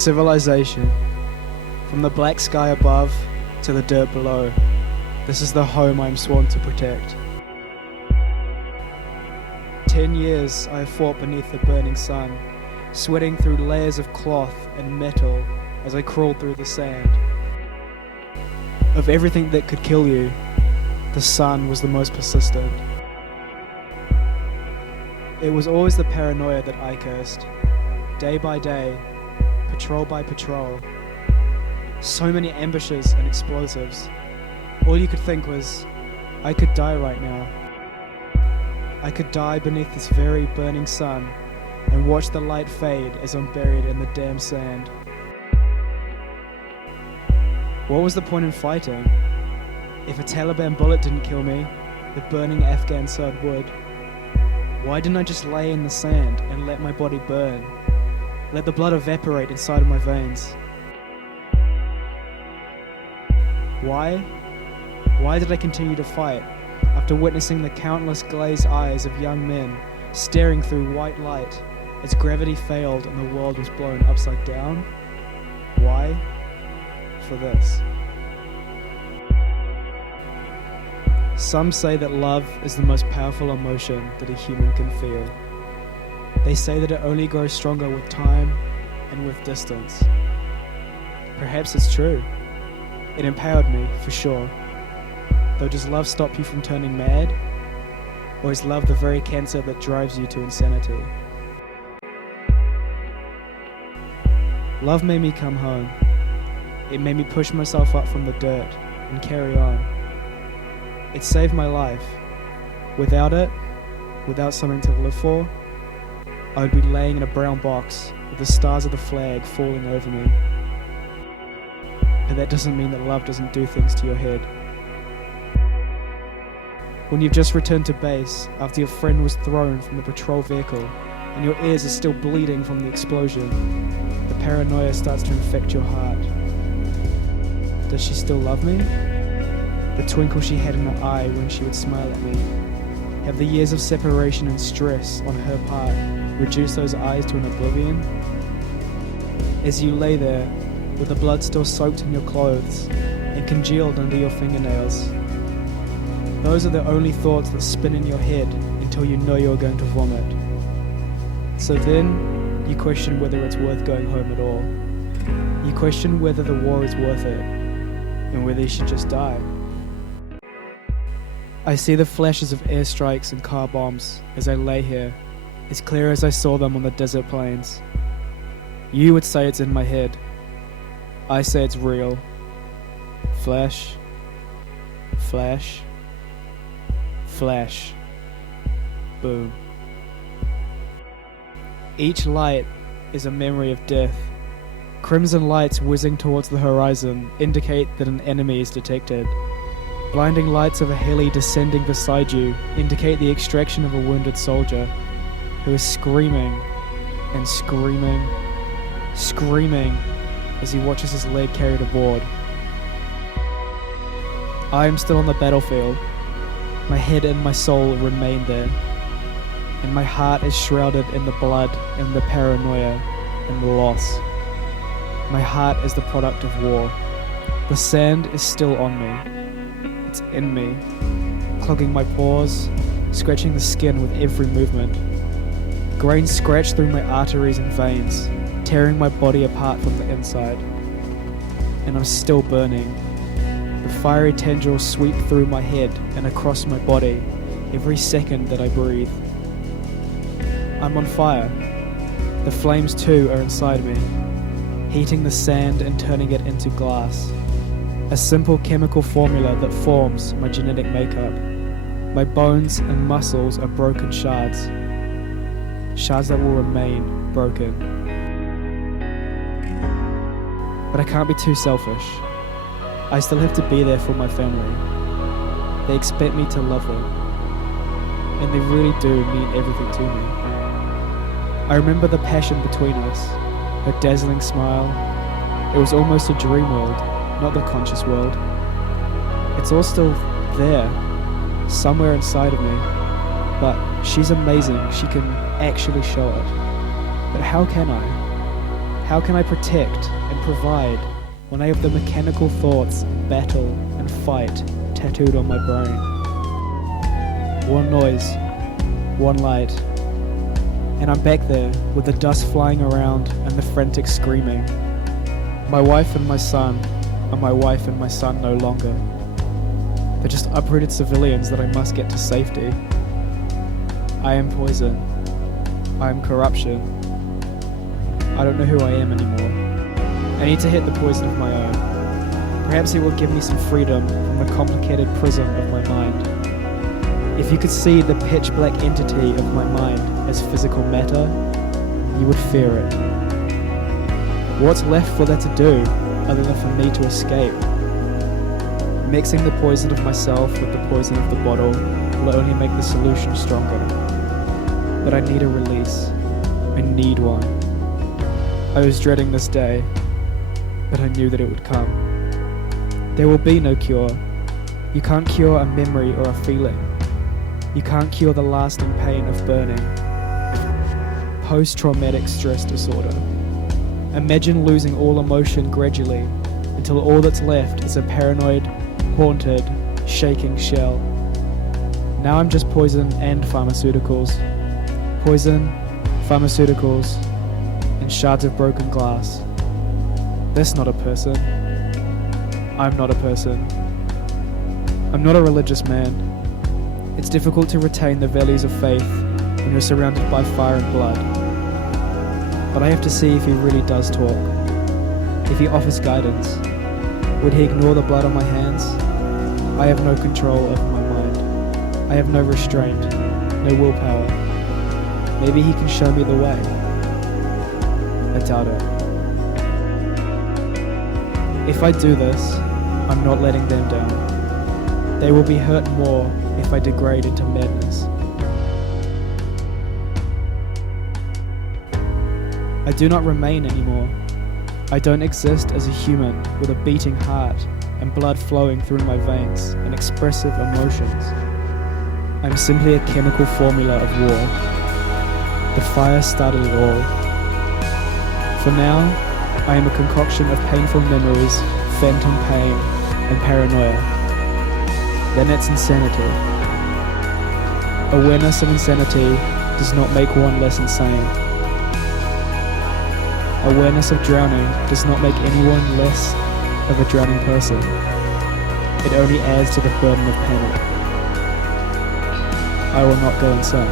Civilization. From the black sky above to the dirt below, this is the home I am sworn to protect. 10 years I have fought beneath the burning sun, sweating through layers of cloth and metal as I crawled through the sand. Of everything that could kill you, the sun was the most persistent. It was always the paranoia that I cursed, day by day, patrol by patrol. So many ambushes and explosives. All you could think was, I could die right now. I could die beneath this very burning sun and watch the light fade as I'm buried in the damn sand. What was the point in fighting? If a Taliban bullet didn't kill me, the burning Afghan sun would. Why didn't I just lay in the sand and let my body burn? Let the blood evaporate inside of my veins? Why? Why did I continue to fight after witnessing the countless glazed eyes of young men staring through white light as gravity failed and the world was blown upside down? Why? For this. Some say that love is the most powerful emotion that a human can feel. They say that it only grows stronger with time and with distance. Perhaps it's true. It empowered me, for sure. Though does love stop you from turning mad? Or is love the very cancer that drives you to insanity? Love made me come home. It made me push myself up from the dirt and carry on. It saved my life. Without it, without something to live for, I would be laying in a brown box with the stars of the flag falling over me. But that doesn't mean that love doesn't do things to your head. When you've just returned to base after your friend was thrown from the patrol vehicle and your ears are still bleeding from the explosion, the paranoia starts to infect your heart. Does she still love me? The twinkle she had in her eye when she would smile at me. Have the years of separation and stress on her part reduced those eyes to an oblivion? As you lay there, with the blood still soaked in your clothes and congealed under your fingernails, those are the only thoughts that spin in your head until you know you're going to vomit. So then, you question whether it's worth going home at all. You question whether the war is worth it, and whether you should just die. I see the flashes of airstrikes and car bombs as I lay here, as clear as I saw them on the desert plains. You would say it's in my head. I say it's real. Flash. Flash. Flash. Boom. Each light is a memory of death. Crimson lights whizzing towards the horizon indicate that an enemy is detected. Blinding lights of a heli descending beside you indicate the extraction of a wounded soldier who is screaming and screaming, screaming as he watches his leg carried aboard. I am still on the battlefield. My head and my soul remain there, and my heart is shrouded in the blood and the paranoia and the loss. My heart is the product of war. The sand is still on me. It's in me, clogging my pores, scratching the skin with every movement. Grains scratch through my arteries and veins, tearing my body apart from the inside. And I'm still burning. The fiery tendrils sweep through my head and across my body every second that I breathe. I'm on fire. The flames too are inside me, heating the sand and turning it into glass. A simple chemical formula that forms my genetic makeup. My bones and muscles are broken shards. Shards that will remain broken. But I can't be too selfish. I still have to be there for my family. They expect me to love them. And they really do mean everything to me. I remember the passion between us, her dazzling smile. It was almost a dream world, not the conscious world. It's all still there, somewhere inside of me. But she's amazing, she can actually show it. But how can I? How can I protect and provide when I have the mechanical thoughts, battle and fight tattooed on my brain? One noise, one light, and I'm back there with the dust flying around and the frantic screaming. My wife and my son are my wife and my son no longer. They're just uprooted civilians that I must get to safety. I am poison. I am corruption. I don't know who I am anymore. I need to hit the poison of my own. Perhaps it will give me some freedom from the complicated prison of my mind. If you could see the pitch black entity of my mind as physical matter, you would fear it. What's left for that to do other than for me to escape? Mixing the poison of myself with the poison of the bottle will only make the solution stronger. But I need a release. I need one. I was dreading this day, but I knew that it would come. There will be no cure. You can't cure a memory or a feeling. You can't cure the lasting pain of burning. Post-traumatic stress disorder. Imagine losing all emotion gradually until all that's left is a paranoid, haunted, shaking shell. Now I'm just poison and pharmaceuticals. Poison, pharmaceuticals, and shards of broken glass. That's not a person. I'm not a person. I'm not a religious man. It's difficult to retain the values of faith when you're surrounded by fire and blood. But I have to see if he really does talk. If he offers guidance. Would he ignore the blood on my hands? I have no control over my mind. I have no restraint, no willpower. Maybe he can show me the way. I doubt it. If I do this, I'm not letting them down. They will be hurt more if I degrade into madness. I do not remain anymore. I don't exist as a human with a beating heart and blood flowing through my veins and expressive emotions. I'm simply a chemical formula of war. The fire started it all. For now, I am a concoction of painful memories, phantom pain, and paranoia. Then it's insanity. Awareness of insanity does not make one less insane. Awareness of drowning does not make anyone less of a drowning person. It only adds to the burden of panic. I will not go insane.